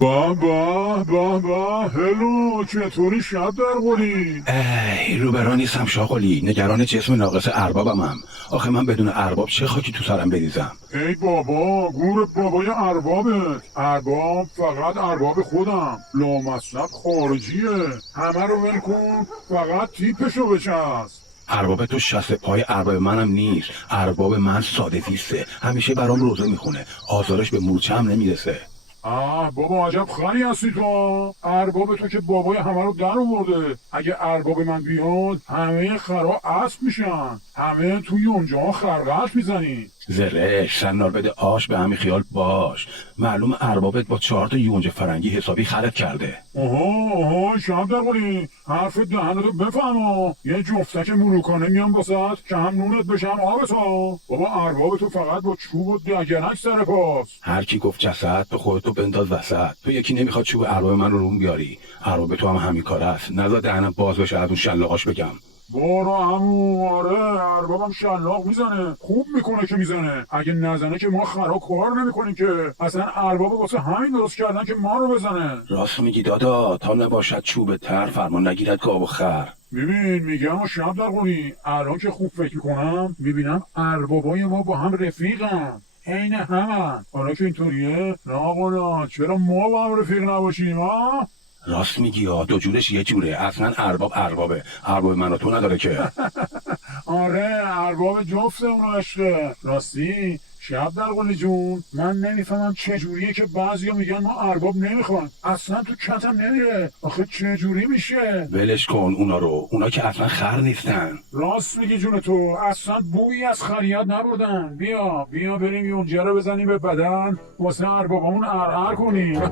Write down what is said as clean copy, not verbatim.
با هلو، چطوری شب در قولی؟ روبرا نیستم شاغلی، نگران جسم ناقص اربابمم. آخه من بدون ارباب چه خاکی تو سرم بریزم؟ ای بابا، گور بابای اربابت. ارباب فقط ارباب خودم، لامصلب خارجیه. همه رو ول کن، فقط تیپشو بچسب. ارباب تو شست پای ارباب منم نیست. ارباب من ساده زیسته، همیشه برام روزه میخونه، آزارش به مورچه هم نمیرسه. بابا عجب خری هستی تو. ارباب تو که بابای همه رو در آورده. اگه ارباب من بیاد همه خرا اسب میشن، همه توی اونجا خرقش میزنی. زرش سنار بده آش به همین خیال باش. معلوم اربابت با 4 تا یونج فرنگی حسابی خرت کرده. آها شب در قولی، حرف دهنتو بفهمو. یه جفتک ملوکانه میام واسط که هم نونت بشم آبتا. بابا ارباب تو فقط با چوب و دگرک سر پاس. هر کی گفت جسد تو خودتو بنداز وسط. تو یکی نمیخواد چوب ارباب من رو روم بیاری. ارباب تو هم همین کار است، نذار دهنم باز بشه از اون شلاقاش بگم. بارو همون. آره اربابم شلاق میزنه، خوب میکنه که میزنه. اگه نزنه که ما خرا کار نمیکنیم که. اصلا ارباب واسه همین درست کردن که ما رو بزنه. راست میگی دادا، تا نباشد چوب تر فرمان نگیرد گاو و خر. ببین میگم شب در قولی، الان که خوب فکر کنم میبینم اربابای ما با هم رفیقن، عین همن. حالا که اینطوریه ناقلا چرا ما با هم رفیق نباشیم ها؟ راست میگی ها، دو جورش یه جوره. اصلا اربابه، ارباب من و تو نداره که. آره ارباب جفت اونو عشقه. راستی شب در قولی جون، من نمیفهمم چجوریه که بعضیا میگن ما ارباب نمیخوان. اصلا تو کتم نمیره. آخه چجوری میشه؟ ولش کن اونا رو، اونا که اصلا خر نیستن. راست میگی جون تو، اصلا بویی از خریت نبردن. بیا بریم یونجه رو بزنیم به بدن، واسه اربابامون ارعر کنیم.